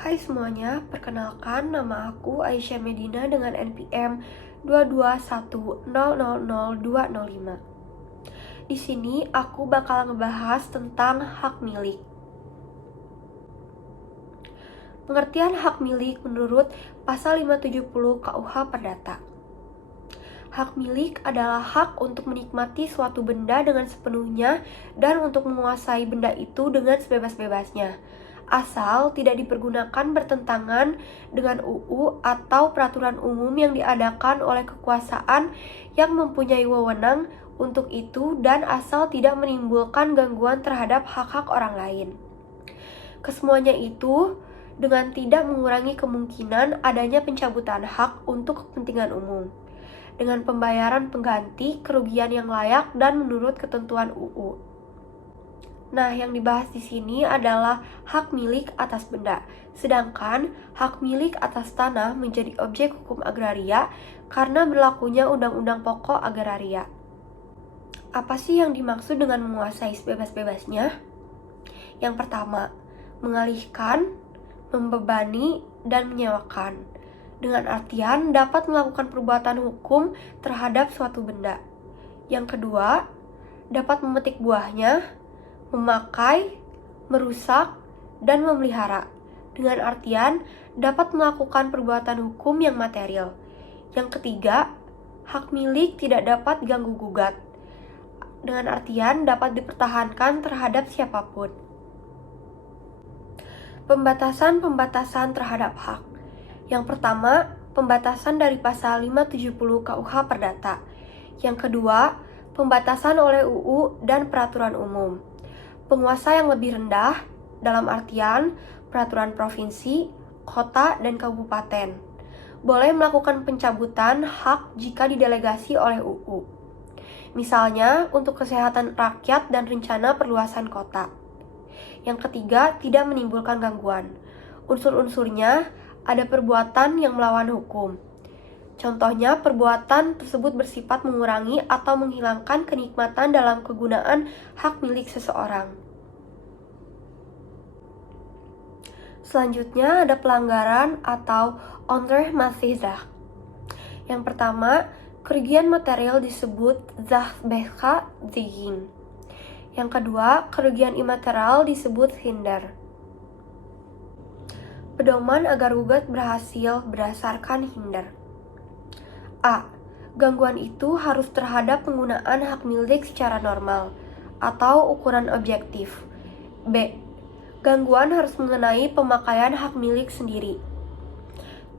Hai semuanya, perkenalkan nama aku Aisyah Medina dengan NPM 221000205. Di sini aku bakal ngebahas tentang hak milik. Pengertian hak milik menurut Pasal 570 KUH Perdata. Hak milik adalah hak untuk menikmati suatu benda dengan sepenuhnya dan untuk menguasai benda itu dengan sebebas-bebasnya, asal tidak dipergunakan bertentangan dengan UU atau peraturan umum yang diadakan oleh kekuasaan yang mempunyai wewenang untuk itu dan asal tidak menimbulkan gangguan terhadap hak-hak orang lain. Kesemuanya itu dengan tidak mengurangi kemungkinan adanya pencabutan hak untuk kepentingan umum, dengan pembayaran pengganti kerugian yang layak dan menurut ketentuan UU. Nah, yang dibahas di sini adalah hak milik atas benda, sedangkan hak milik atas tanah menjadi objek hukum agraria karena berlakunya Undang-Undang Pokok Agraria. Apa sih yang dimaksud dengan menguasai sebebas-bebasnya? Yang pertama, mengalihkan, membebani, dan menyewakan. Dengan artian dapat melakukan perbuatan hukum terhadap suatu benda. Yang kedua, dapat memetik buahnya, memakai, merusak, dan memelihara. Dengan artian dapat melakukan perbuatan hukum yang material. Yang ketiga, hak milik tidak dapat diganggu-gugat. Dengan artian dapat dipertahankan terhadap siapapun. Pembatasan-pembatasan terhadap hak. Yang pertama, pembatasan dari pasal 570 KUH Perdata. Yang kedua, pembatasan oleh UU dan peraturan umum. Penguasa yang lebih rendah, dalam artian peraturan provinsi, kota, dan kabupaten, boleh melakukan pencabutan hak jika didelegasi oleh UU. Misalnya, untuk kesehatan rakyat dan rencana perluasan kota. Yang ketiga, tidak menimbulkan gangguan. Unsur-unsurnya ada perbuatan yang melawan hukum. Contohnya, perbuatan tersebut bersifat mengurangi atau menghilangkan kenikmatan dalam kegunaan hak milik seseorang. Selanjutnya ada pelanggaran atau onrechtmatigheid. Yang pertama, kerugian material disebut zachtbeschadiging. Yang kedua, kerugian imaterial disebut hinder. Pedoman agar gugat berhasil berdasarkan hinder. A. Gangguan itu harus terhadap penggunaan hak milik secara normal atau ukuran objektif. B. Gangguan harus mengenai pemakaian hak milik sendiri.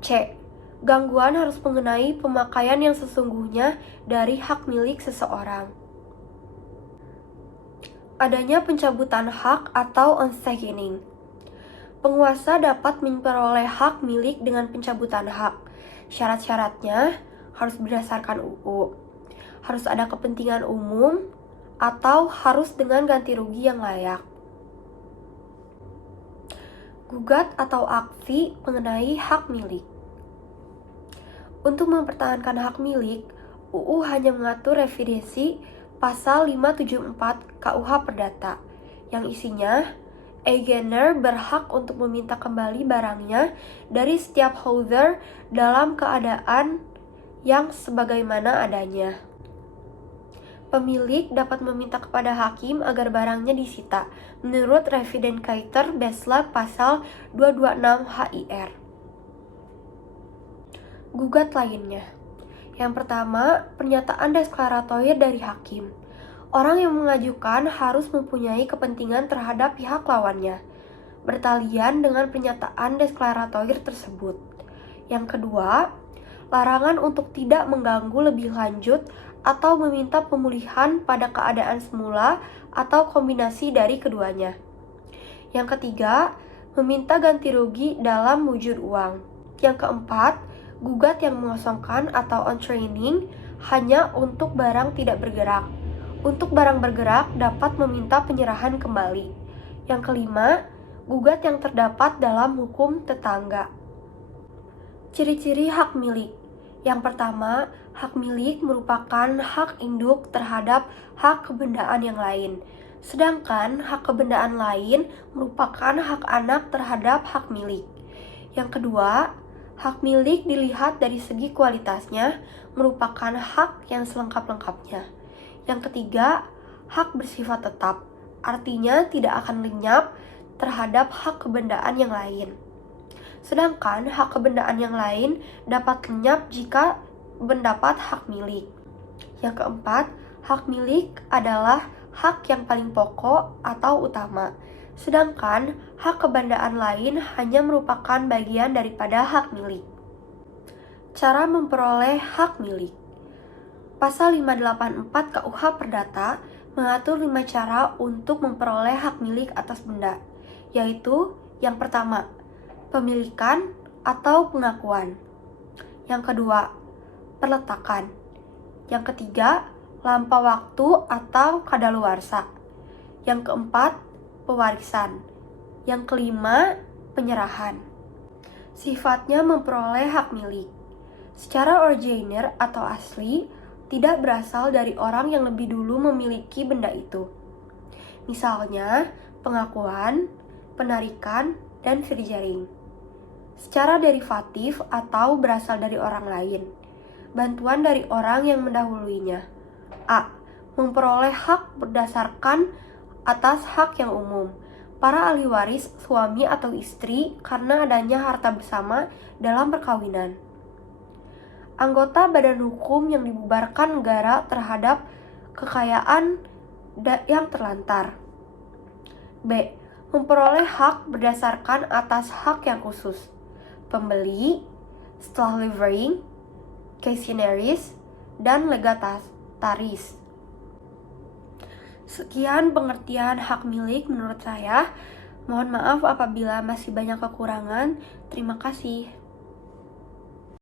C. Gangguan harus mengenai pemakaian yang sesungguhnya dari hak milik seseorang. Adanya pencabutan hak atau ontzegening. Penguasa dapat memperoleh hak milik dengan pencabutan hak. Syarat-syaratnya harus berdasarkan UU, harus ada kepentingan umum, atau harus dengan ganti rugi yang layak. Gugat atau aksi mengenai hak milik. Untuk mempertahankan hak milik, UU hanya mengatur revidisi Pasal 574 KUH Perdata, yang isinya Eigener berhak untuk meminta kembali barangnya dari setiap holder dalam keadaan yang sebagaimana adanya. Pemilik dapat meminta kepada hakim agar barangnya disita menurut Revidenkater Besla Pasal 226 HIR. Gugat lainnya. Yang pertama, pernyataan deklaratoir dari hakim. Orang yang mengajukan harus mempunyai kepentingan terhadap pihak lawannya, bertalian dengan pernyataan deklaratoir tersebut. Yang kedua, larangan untuk tidak mengganggu lebih lanjut atau meminta pemulihan pada keadaan semula atau kombinasi dari keduanya. Yang ketiga, meminta ganti rugi dalam wujud uang. Yang keempat, gugat yang mengosongkan atau on-training hanya untuk barang tidak bergerak. Untuk barang bergerak dapat meminta penyerahan kembali. Yang kelima, gugat yang terdapat dalam hukum tetangga. Ciri-ciri hak milik. Yang pertama, hak milik merupakan hak induk terhadap hak kebendaan yang lain. Sedangkan hak kebendaan lain merupakan hak anak terhadap hak milik. Yang kedua, hak milik dilihat dari segi kualitasnya merupakan hak yang selengkap-lengkapnya. Yang ketiga, hak bersifat tetap, artinya tidak akan lenyap terhadap hak kebendaan yang lain. Sedangkan hak kebendaan yang lain dapat lenyap jika mendapat hak milik. Yang keempat, hak milik adalah hak yang paling pokok atau utama. Sedangkan hak kebendaan lain hanya merupakan bagian daripada hak milik. Cara memperoleh hak milik. Pasal 584 KUH Perdata mengatur 5 cara untuk memperoleh hak milik atas benda, yaitu yang pertama, pemilikan atau pengakuan. Yang kedua, perletakan. Yang ketiga, lampau waktu atau kadaluarsa. Yang keempat, pewarisan. Yang kelima, penyerahan. Sifatnya memperoleh hak milik. Secara originer atau asli, tidak berasal dari orang yang lebih dulu memiliki benda itu. Misalnya, pengakuan, penarikan, dan forging. Secara derivatif atau berasal dari orang lain. Bantuan dari orang yang mendahuluinya. A. Memperoleh hak berdasarkan atas hak yang umum. Para ahli waris, suami atau istri karena adanya harta bersama dalam perkawinan. Anggota badan hukum yang dibubarkan negara terhadap kekayaan yang terlantar. B. Memperoleh hak berdasarkan atas hak yang khusus. Pembeli, setelah living, questionnaires, dan legataris. Sekian pengertian hak milik menurut saya. Mohon maaf apabila masih banyak kekurangan. Terima kasih.